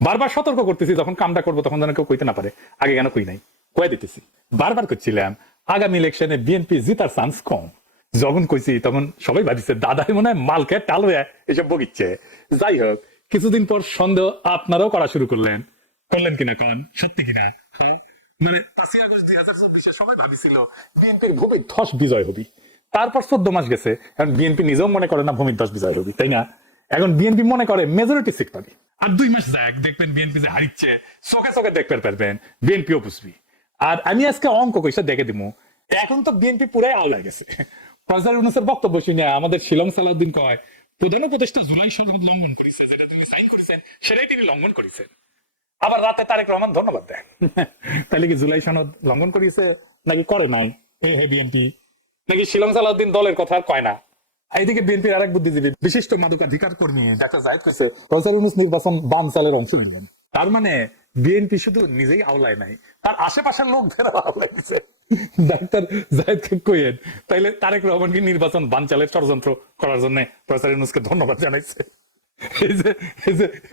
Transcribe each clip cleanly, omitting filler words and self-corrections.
বারবার সতর্ক করতেছি, যখন কামটা করবো তখন যেন কেউ কইতে না পারে আগে কেন কই নাই, কয়ে দিতেছি। বারবার করছিলাম আগামী ইলেকশনে বিএনপি জিতার চান্স কম। যখন কইছি তখন সবাই ভাবিছে দাদাই মনে হয় মালকে টাল হয়ে এসব বকিচ্ছে। যাই হোক, কিছুদিন পর সন্দেহ আপনারাও করা শুরু করলেন কিনা কন, সত্যি কিনা? হ্যাঁ, মানে 5ই আগস্ট 2024 সবাই ভাবিছিল বিএনপির ভূমিধ্বস বিজয় হবি। তারপর 14 মাস গেছে, এখন বিএনপি নিজেও মনে করে না ভূমিধ্বস বিজয় হবি, তাই না? এখন বিএনপি মনে করে মেজরিটি সিট পাবি। আর 2 মাস যাক, দেখবেন বিএনপি যে হারিচ্ছে চোখে চোখে দেখতে পারবেন, বিএনপিও বুঝবি। আর আমি আজকে অঙ্ক কইসা দেখে দিমু, এখন তো বিএনপি পুরাই আওলা গেছে। প্রফেসর ইউনূসের বক্তব্য শুনে আমাদের শিলং সালাউদ্দিন কয় প্রধান উপদেষ্টা জুলাই সনদ লঙ্ঘন করেছে, যেটা তিনি সাইন করেছেন সেটাই তিনি লঙ্ঘন করেছেন। আবার রাতে তারেক রহমান ধন্যবাদ দেয়। তাহলে কি জুলাই সনদ লঙ্ঘন করিয়েছে নাকি করে নাই বিএনপি? নাকি শিলং সালাউদ্দিন দলের কথা আর কয় না? এইদিকে বিএনপির আরেক বুদ্ধিজীবী বিশিষ্ট মাদকাধিকার কর্মী ডাক্তার জাহিদ কইছে প্রফেসর ইউনূস নির্বাচন বাম চালের অংশ নিলেন। তার মানে বিএনপি শুধু নিজেই আওলায় নাই, তার আশেপাশের লোকদের আওলায় দিচ্ছে। ডাক্তার জাহিদকে কইেন তাইলে তারেক রহমানকে নির্বাচন বানচালের ষড়যন্ত্র করার জন্য প্রফেসর ইউনূসকে ধন্যবাদ জানাইছে।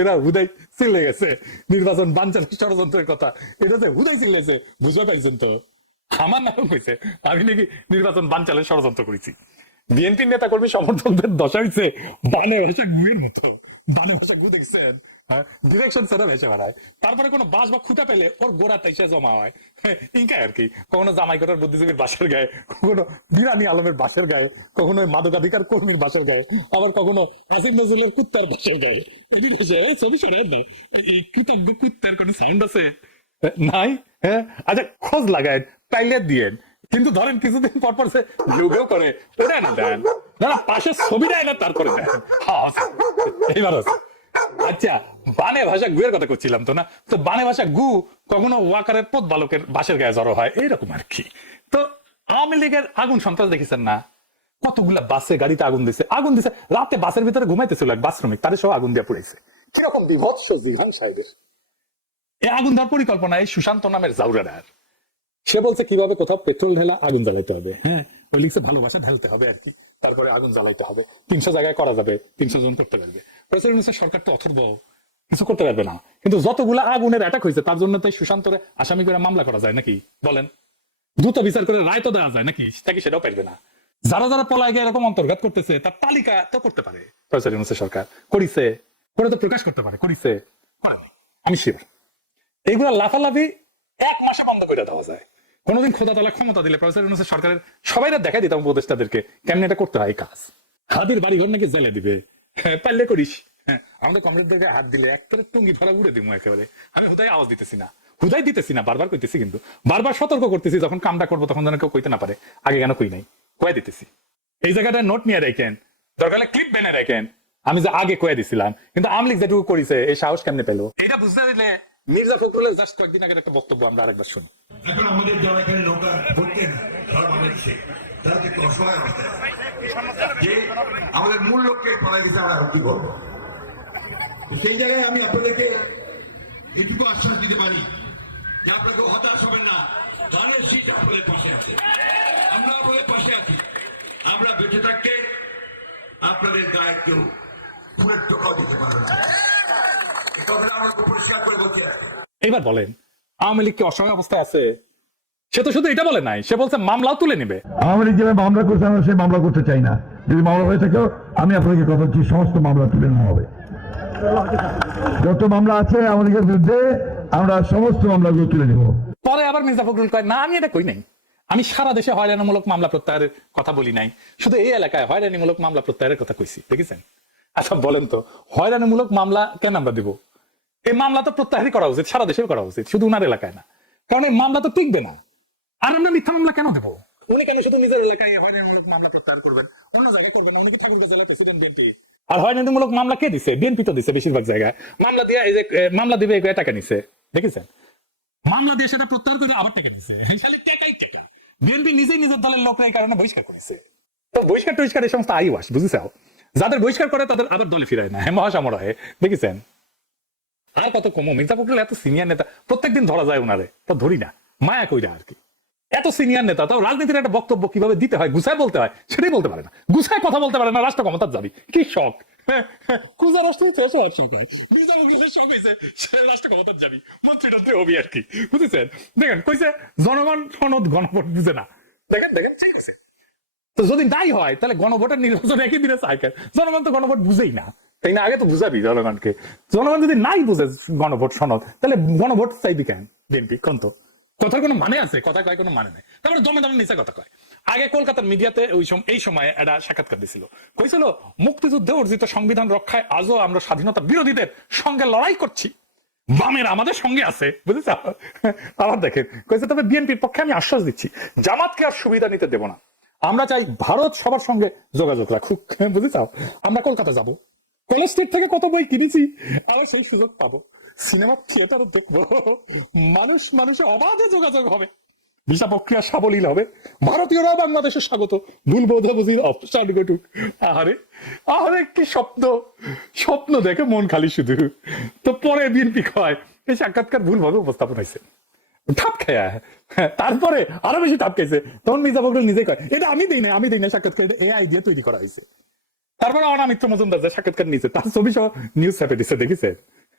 এরা হুদাই চিল্লে গেছে নির্বাচন বানচালের ষড়যন্ত্রের কথা, এটা যে হুদাই চিল্লেছে, বুঝতে পারছেন তো? আমার নাম কইছে আমি নাকি নির্বাচন বানচালের ষড়যন্ত্র করেছি। বিএনপি নেতা কর্মী সমর্থকদের দশা হইছে বানে ভাষা গুয়ের মতো। বানে ভাষা গু দেখছেন, ডিরেকশন ছাড়া ভেসে বেড়ায়। তারপরে কোনো বাস বা খুঁটা পেলে ওর গোড়া তাইসা জমা হয়। ইনকা আর কি, কখনো জামাইকটার বুদ্ধিজীবীর বাসের গায়ে, কখনো বিরানি আলমের বাসের গায়ে, কখনো মাদকাধিকার কর্মীর বাসের গায়ে, আবার কখনো আসিফ নজরুলের কুত্তার বাসের গায়ে। ছবি সরেন না, এই কৃতজ্ঞ কুত্তার কোনো সাউন্ড আছে নাই? হ্যাঁ, আচ্ছা খোঁজ লাগায় পাইলে দিয়েন, কিন্তু ধরেন কিছুদিন পর পর সে লোগেও করে ওটা না দেন, না পাশে ছবি দেয় না তারপরে দেন। এইবার আচ্ছা, বানে ভাষা গুয়ের কথা করছিলাম তো না, তো বানে ভাষা গু কখনো ওয়াকারের পথ বালকের বাসের গায়ে জড়ো হয়, এইরকম আর কি। তো আওয়ামী লীগের আগুন সন্ত্রাস দেখেছেন না? কতগুলা বাসে গাড়িতে আগুন দিছে রাতে, বাসের ভিতরে ঘুমাইতেছিল এক বাস শ্রমিক, তাদের সব আগুন দিয়ে পড়েছে। কিরকম বিভৎস জিহান সাহেবের এই আগুন দেওয়ার পরিকল্পনা এই সুশান্ত নামের জাউরার। সে বলছে কিভাবে কোথাও পেট্রোল ঢেলা আগুন জ্বালাইতে হবে। হ্যাঁ, ওই লিখছে ভালোবাসা ঢালতে হবে আর কি, তারপরে আগুন জ্বালাইতে হবে। 300 জায়গায় করা যাবে, 300 জন করতে পারবে। প্রেসিডেন্ট সরকার তো অথর্ব, কিছু করতে পারবে না। কিন্তু যতগুলা আগুনের অ্যাটাক হয়েছে তার জন্য তাই সুশান্তরে আসামি করে মামলা করা যায় নাকি বলেন? দ্রুত বিচার করে রায় তো দেওয়া যায় নাকি? নাকি সেটাও পারবে না। যারা যারা পলায় গিয়ে এরকম অন্তর্ঘাত করতেছে তার তালিকা তো করতে পারে প্রেসিডেন্ট সরকার, করিছে, করে তো প্রকাশ করতে পারে, করিছে, করেনি, আমি শিওর। এইগুলা লাফালাফি 1 মাসে বন্ধ করে দেওয়া যায়। কোনোদিন খোদা তালা ক্ষমতা দিলে প্রফেসর ইউনূস সরকারের সবাই দেখাই দিতাম উপদেষ্টাদেরকে কেমনি এটা করতে হয় কাজ। হাবির বাড়িঘর নাকি জেলে দিবে, পারলে করিস। হ্যাঁ, আমাদের কমরেডদেরকে হাত দিলে একটা টুঙ্গি ধরা উড়ে দিব একেবারে। আমি হুদাই আওয়াজ দিতেছি না, বারবার কইতেছি, কিন্তু বারবার সতর্ক করতেছি, যখন কামটা করবো তখন যেন কেউ কইতে না পারে আগে কেন কই নাই, কয়ে দিতেছি। এই জায়গাটা নোট নিয়ে রাখেন, দরকার ক্লিপ বেনে রাখেন। আমি যে আগে কয়ে দিছিলাম, কিন্তু আওয়ামী লীগ যেটুকু করেছে এই সাহস কেমনে পেলো এটা বুঝতে দিলে মির্জা ফখরুলের জাস্ট কয়েকদিন আগের একটা বক্তব্য আমরা আরেকবার শুনি। এখন আমাদের যারা এখানে নৌকা ভর্তি ধর্ম নিচ্ছে তারা একটু অসহায় অবস্থায় যে আমাদের মূল লক্ষ্যে পালাই দিচ্ছে, আমরা কি করবো? সেই জায়গায় আমি আপনাদেরকে এটুকু আশ্বাস দিতে পারি যে আপনাকে হতাশ হবেন না, মানসিক আপনাদের পাশে আছে, আমরা আপনাদের পাশে আছি। আমরা বেঁচে থাকতে আপনাদের গায়ে কেউ ফুলের টোকাও দিতে পারবে না। আমরা পরিষ্কার করে বলতে এবার বলেন আওয়ামী লীগ কি অসহায় অবস্থায় আছে? সে তো শুধু এটা বলে নাই, সে বলছে মামলাও তুলে নিবে। আওয়ামী লীগ যেভাবে মামলা করছে আমরা সেই মামলা করতে চাই না। যদি মামলা হয়ে থাকেও আমি আপনাকে কথা বলছি, সমস্ত মামলা তুলে নেওয়া হবে। যত মামলা আছে আওয়ামী লীগের বিরুদ্ধে আমরা সমস্ত মামলাগুলো তুলে নেব। পরে আবার মির্জা ফখরুল কয় না আমি এটা কই নাই, আমি সারা দেশে হয়রানিমূলক মামলা প্রত্যাহারের কথা বলি নাই, শুধু এই এলাকায় হয়রানিমূলক মামলা প্রত্যাহারের কথা কইছি। দেখেছেন? আচ্ছা বলেন তো, হয়রানিমূলক মামলা কেন আমরা দিব? এই মামলা তো প্রত্যাহারই করা উচিত, সারা দেশেও করা উচিত, শুধু উনার এলাকায় না। কারণ এই মামলা তো টিকবে না। আর আমরা মিথ্যা মামলা কেন দেবো? উনি কেন শুধু নিজের এলাকায় হয়রানিমূলক মামলা প্রত্যাহার করবেন, অন্য জায়গায় করবেন? উনি ঠাকুরগাঁও জেলার প্রেসিডেন্ট বিএনপি। আর হয়রানিমূলক মামলা কে দিছে? বিএনপি তো দিছে বেশিরভাগ জায়গায়। মামলা দিয়ে এই যে মামলা দিবে টাকা নিছে, দেখেছেন? মামলা দিয়ে সেটা প্রত্যাহার করে আবার টাকা নিছে, টাকা। বিএনপি নিজেই নিজের দলের লোকরা এই কারণে বহিষ্কার করেছে। তো বহিষ্কার টহিষ্কার এই সমস্ত আইওয়াস, বুঝেছাও? যাদের বহিষ্কার করে তাদের আবার দলে ফিরায় না, হ্যাঁ মহাসমরাহে, দেখেছেন? আর কত কম মির্জা ফখরুল এত সিনিয়র নেতা, প্রত্যেকদিন ধরা যায় উনারে, তা ধরি না, মায়া কইরা আর কি। এত সিনিয়র নেতা তাও রাজনীতির একটা বক্তব্য কিভাবে দিতে হয়, গুছায় বলতে হয় সেটাই বলতে পারে না, গুছায় কথা বলতে পারে না, রাষ্ট্র ক্ষমতার যাবি কি শখ। কুজা রাষ্ট্র হচ্ছে সবার শখ হয়, নিজামুদ্দিনের শখ হয়েছে সে রাষ্ট্র ক্ষমতার যাবি, মন্ত্রীটাতে হবি আর কি, বুঝেছেন? দেখেন কইছে জনগণ সনদ গণভোট বুঝে না, দেখেন দেখেন ঠিক আছে। তো যদি নাই হয় তাহলে গণভোটের নির্বাচন একই দিনে চাই কেন? জনগণ তো গণভোট বুঝেই না, তাই না? আগে তো বুঝাবি জনগণকে। জনগণ যদি নাই বুঝে গণভোট সনদ, তাহলে গণভোট চাইবি কেন বিএনপি? কোন তো কথার কোনো মানে আছে? কথা কয় কোনো মানে নাই, তারপরে দমে দমে নিচে কথা কয়। আগে কলকাতার মিডিয়াতে এই সময় একটা সাক্ষাৎকার দিছিল, কইছিল মুক্তিযুদ্ধে অর্জিত সংবিধান রক্ষায় আজও আমরা স্বাধীনতা বিরোধীদের সঙ্গে লড়াই করছি, বামের আমাদের সঙ্গে আছে, বুঝেছ? আবার দেখেন কইছে তবে বিএনপির পক্ষে আমি আশ্বাস দিচ্ছি জামাতকে আর সুবিধা নিতে দেব না, আমরা চাই ভারত সবার সঙ্গে যোগাযোগ রাখুক, বুঝেছ? আমরা কলকাতা যাব, কলেজ স্ট্রিট থেকে কত বই কিনেছি, আবার সেই সুযোগ পাবো, সিনেমা থিয়েটার দেখবো, মানুষের অবাধে যোগাযোগ হবে, ভিসা প্রক্রিয়া সাবলীল হবে, ভারতীয়রা বাংলাদেশে স্বাগত, ভুল বোঝাবুঝির অপসারণ ঘটুক। আরে আরে কি স্বপ্ন দেখে মন খালি শুধু। তো পরে বিএনপি কয় এই সাক্ষাৎকার ভুলভাবে উপস্থাপন হয়েছে, ঠাপ খায়া, তারপরে আরো বেশি ঠাপ খাইছে, তখন মির্জা ফখরুল নিজেই কয় এটা আমি দিই না সাক্ষাৎকার, এটা এআই দিয়ে তৈরি করা হয়েছে। তারপরে অনামিত্র মজুমদার যে সাক্ষাৎকার নিয়েছে তার ছবি সহ নিউজ ছাপে দিচ্ছে, দেখেছে?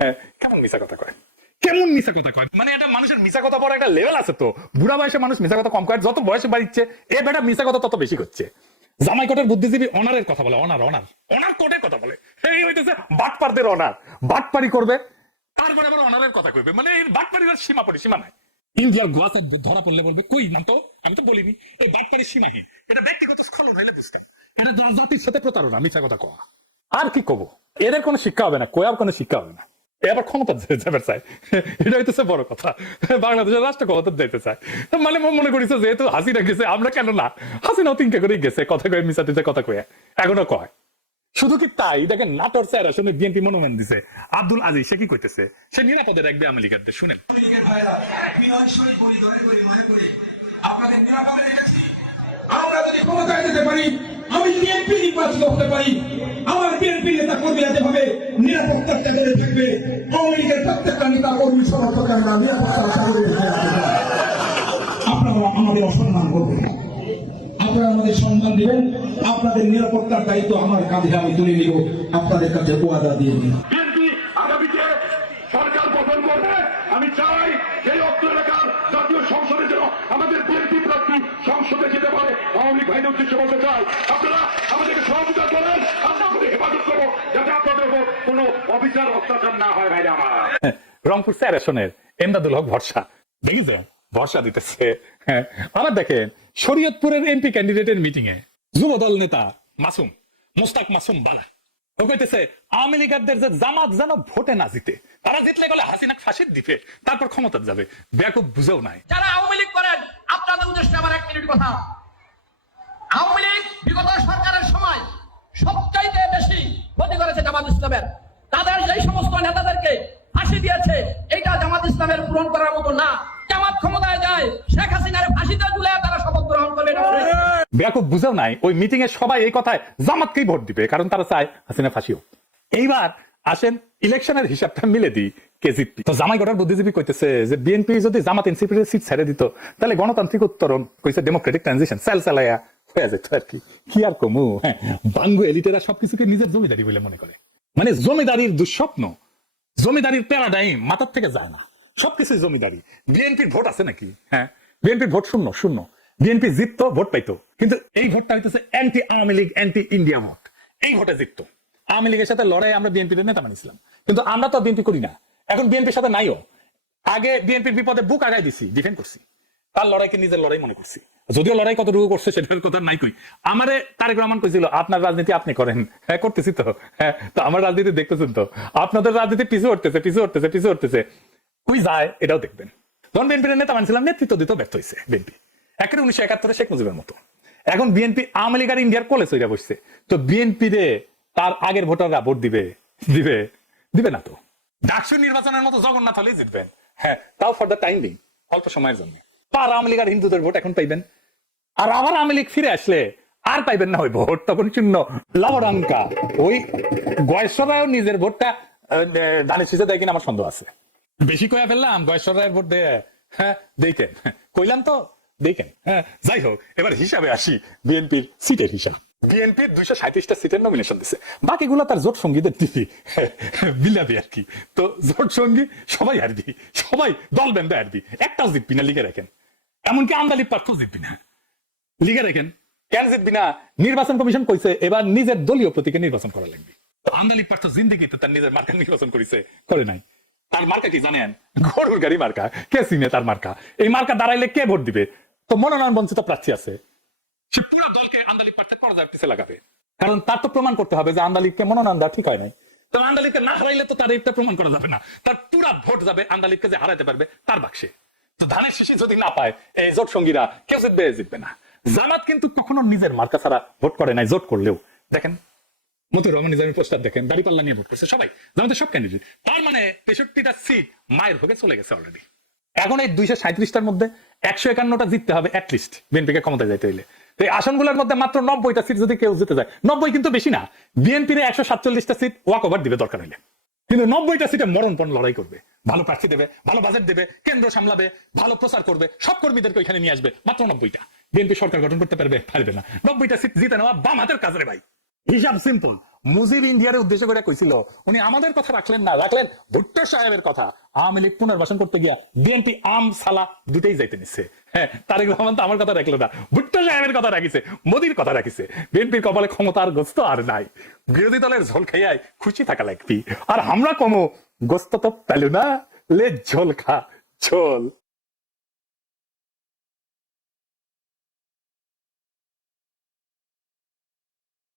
হ্যাঁ, কেমন মিশা কথা কয়, কেমন মিশা কথা কয়, মানে এটা মানুষের মিশা কথা পরে একটা লেভেল আছে। তো বুড়া বয়সে মানুষ মিশা কথা কম কয়, যত বয়সে বাড়িচ্ছে এ বেটা মিশা কথা তত বেশি করছে। জামাই কোটের বুদ্ধিজীবী অনারের কথা বলে, অনার কোটের কথা বলে, এই হইতেছে বাটপারদের অনার, বাটপারি করবে তারপরে আবার অনারের কথা কইবে, মানে এই বাটপারির সীমা নাই। ইন্ডিয়ার গোয়াতে ধরা পড়লে বলবে কই না তো, আমি তো বলিনি, এই বাটপারির সীমাহীন, এটা ব্যক্তিগত স্খলন হইলে বুঝতে, এটা জাতির সাথে প্রতারণা, মিথ্যা কথা কওয়া। আর কি কব, এদের কোনো শিক্ষা হবে না, কোয়ার কোনো শিক্ষা হবে না, এবার ক্ষমতা যাবে চাই, এটা হইতেছে বড় কথা। বাংলাদেশের রাষ্ট্র ক্ষমতা দিতে চায়, মানে মনে করিছে যেহেতু হাসিনা গেছে আমরা কেন না, হাসিনাও তিনকে করেই গেছে, কথা কয়ে মিশাতে কথা কয়ে এখনো কয়। শুধু কি তাই, দেখেন নাটোর স্যার আসলে বিএনপি মনোনয়ন দিছে আব্দুল আজিজ, সে কি কইতেছে, সে নিরাপদে রাখবে আওয়ামী লীগের, শুনেন। আপনাদের নিরাপদে রেখেছি, আমরা যদি ক্ষমতায় যেতে পারি, আমি যদি এমপি নির্বাচিত হতে পারি, আমার বিএনপি নেতা কর্মীরা যেভাবে নিরাপত্তার চাদরে থাকবে, আওয়ামী লীগের প্রত্যেকটা নেতা কর্মী সমর্থকরা নিরাপত্তার চাদরে আপনারা আমাদের অসম্মান করবেন না, আপনারা আমাদের সম্মান দিবেন, আপনাদের নিরাপত্তার দায়িত্ব আমার কাঁধে আমি তুলে নিব, আপনাদের কাছে ওয়াদা দিয়ে দিন। বিএনপি আগামীতে সরকার গঠন করবে, আমি চাই এই অত্র এলাকার জাতীয় সংসদের জন্য আমাদের বিএনপি প্রার্থী সংসদে যেতে পারে। আওয়ামী লীগ ভাইদের উদ্দেশ্যে বলতে চাই, আপনারা আমাদেরকে সহযোগিতা করেন, আমরা আমাদের হেফাজত করবো, যাতে আপনাদের উপর কোনো অবিচার অত্যাচার না হয়। ভাইরা আমার, রংপুর স্যার আসনের এমদাদুল হক ভরসা, দেখেছেন ভরসা দিতেছে। আবার দেখেন শরীয়তপুরের এমপি ক্যান্ডিডেটের মিটিং এ যুবদল নেতা মোস্তাক মাসুম বালা ও কইতেছে আওয়ামী লীগারদের যে জামাত যেন ভোটে না জিতে, তারা জিতলে গেলে হাসিনা ফাঁসির দিবে, তারপর ক্ষমতা যাবে। বেকুব বুঝেও নাই। যারা আওয়ামী লীগ করেন, আপনাদের উদ্দেশ্যে আমার 1 মিনিট কথা। আওয়ামী লীগ বিগত সরকারের সময় সবচাইতে বেশি ক্ষতি করেছে জামাত ইসলামের। তাদের যেই সমস্ত নেতাদেরকে ফাঁসি দিয়েছে, এটা জামাত ইসলামের পূরণ করার মতো না। জামাত ক্ষমতায় যায়, শেখ হাসিনার ফাঁসিতে তুলে তারা শপথ গ্রহণ করবে। বেকুব বুঝেও নাই। ওই মিটিং এ সবাই এই কথায় জামাতকেই ভোট দিবে, কারণ তারা চায় হাসিনা ফাঁসি হোক। এইবার আসেন ইলেকশনের হিসাবটা মিলে দিই। কেজিপি তো জামাই গড়ার বুদ্ধিজীবী কইতেছে যে বিএনপি যদি জামাত এনসিপির সিট ছেড়ে দিত, তাহলে গণতান্ত্রিক উত্তরণ কইছে ডেমোক্রেটিক ট্রানজিশন চালায়া হয়ে যেত আর কি। কি আর কমু, হ্যাঁ, বাঙ্গু এলিটেরা সবকিছুকে নিজের জমিদারি বলে মনে করে, মানে জমিদারির দুঃস্বপ্ন, জমিদারির প্যারাডাইম মাথার থেকে যায় না, সবকিছু জমিদারি। বিএনপির ভোট আছে নাকি? হ্যাঁ, বিএনপির ভোট শূন্য। বিএনপি জিততো, ভোট পাইতো, কিন্তু এই ভোটটা হইতেছে anti Awami League, anti India vote. এই ভোটে জিততো। আওয়ামী লীগের সাথে লড়াই আমরা বিএনপির নেতা মানিছিলাম, কিন্তু আমরা তো বিএনপি করি না, এখন বিএনপির সাথে নাইও। আগে বিএনপির বিপদে বুক আগাই দিছি, ডিফেন্ড করছি, তার লড়াইকে নিজের লড়াই মনে করছি, যদিও লড়াই কতটুকু করছে সেটার কথা নাই কই। আমারে তারেক রহমান কইছিল আপনার রাজনীতি আপনি করেন, হ্যাঁ করতেছি তো, হ্যাঁ তো আমার রাজনীতি দেখতেছেন তো, আপনাদের রাজনীতি পিছু উঠতেছে, কই যায় এটাও দেখবেন। তখন বিএনপির নেতা মানছিলাম, নেতৃত্ব দিতে ব্যর্থ হয়েছে বিএনপি, একের 1971 শেখ মুজিবের মতো। এখন বিএনপি আওয়ামী লীগ আর ইন্ডিয়ার কোলে চইরা বসছে, তো বিএনপি রে তার আগের ভোটাররা ভোট দিবে না তো। ডাকসু নির্বাচনের মতো জগন্নাথ হলেই জিতবেন, হ্যাঁ, তাও ফর দ্য টাইম বিং, অল্প সময়ের জন্য। তার আওয়ামী লীগ আর হিন্দুদের ভোট এখন পাইবেন, আর আবার আওয়ামী লীগ ফিরে আসলে আর পাইবেন না ওই ভোট, তখন শূন্য লবডঙ্কা। ওই গয়েশ্বর রায় নিজের ভোটটা দানে শীষে দেয় কিনা আমার সন্দেহ আছে। বেশি কয়া ফেললাম, গয়েশ্বর রায়ের ভোট দেয়, হ্যাঁ দেখেন, কইলাম তো দেখেন। হ্যাঁ, যাই হোক, এবার হিসাবে আসি বিএনপির সিটের হিসাব। বিএনপির 237টা সিটের নমিনেশন দিছে, বাকিগুলো তার জোট সঙ্গীদের দিবি বিলাবি আর কি। তো জোট সঙ্গী সবাই হারবি, সবাই দল বেঁধে হারবি, একটাও জিতবি না, লিখে রাখেন। এমনকি আমদালি প্রার্থীও জিতবি না, লিখে রাখেন। কেন জিতবি না? নির্বাচন কমিশন কইছে এবার নিজের দলীয় প্রতীকে নির্বাচন করা লাগবে। আমদালি প্রার্থী জিন্দিগিতে তার নিজের মার্কা নির্বাচন করেছে, করে নাই। তার মার্কা কি জানেন? গরুর গাড়ি মার্কা। কে চিনে তার মার্কা? এই মার্কা দাঁড়াইলে কে ভোট দিবে? তো মনোনয়ন বঞ্চিত প্রার্থী আছে, সে পুরো দলকে আন্দালিক প্রার্থী পর্যায়ে পিছিয়ে লাগাবে, কারণ তার তো প্রমাণ করতে হবে যে আন্দালিককে মনোনয়ন দেওয়া ঠিক হয় নাই। তো আন্দালিককে না হারাইলে তো তার এটা প্রমাণ করা যাবে না, তার পুরা ভোট যাবে আন্দালিককে যে হারাইতে পারবে তার বাক্সে। তো ধানের শীষে যদি না পায় এই জোট সঙ্গীরা, কেউ জিতবে না। জামাত কিন্তু কখনো নিজের মার্কা ছাড়া ভোট করে নাই, জোট করলেও। দেখেন মতিউর রহমান নিজামীর পোস্টার দেখেন, দাঁড়িপাল্লা নিয়ে ভোট করছে সবাই, জামাতের সব ক্যান্ডিডেট। তার মানে 63টা সিট মায়ের ভোগে চলে গেছে অলরেডি। এখন এই 237টার মধ্যে 151টা জিততে হবে অ্যাটলিস্ট বিএনপিকে ক্ষমতায় যাইতে হইলে। এই আসনগুলোর মধ্যে মাত্র 90টা সিট যদি কেউ জিতে যায়, 90 কিন্তু বেশি না, বিএনপির 147টা সিট ওয়াক ওভার দিবে দরকার হইলে, কিন্তু 90টা সিটে মরণপণ লড়াই করবে, ভালো প্রার্থী দেবে, ভালো বাজেট দেবে, কেন্দ্র সামলাবে, ভালো প্রচার করবে, সব কর্মীদেরকে ওইখানে নিয়ে আসবে। মাত্র 90টা। বিএনপি সরকার গঠন করতে পারবে না। 90টা সিট জিতে নেওয়া বাম হাতের কাজ রে ভাই। হিসাব সিম্পল। মুজিব ইন্ডিয়ার উদ্দেশ্য করে কইছিল, উনি আমাদের কথা রাখলেন না, রাখলেন ভুট্টো সাহেবের কথা। আওয়ামী লীগ পুনর্বাসন করতে গিয়া বিএনপি আম সালা দুটেই যাইতে নিচ্ছে। হ্যাঁ, তারেক রহমান তো আমার কথা রাখলো না, ভুট্টো সাহেবের কথা রাখিছে, মোদির কথা রাখিছে। বিএনপির কপালে ক্ষমতার গোস্ত আর নাই, বিরোধী দলের ঝোল খাইয়াই খুশি থাকা লাগবি। আর আমরা কমো গোস্ত তো পেল না, লে ঝোল খা ঝোল।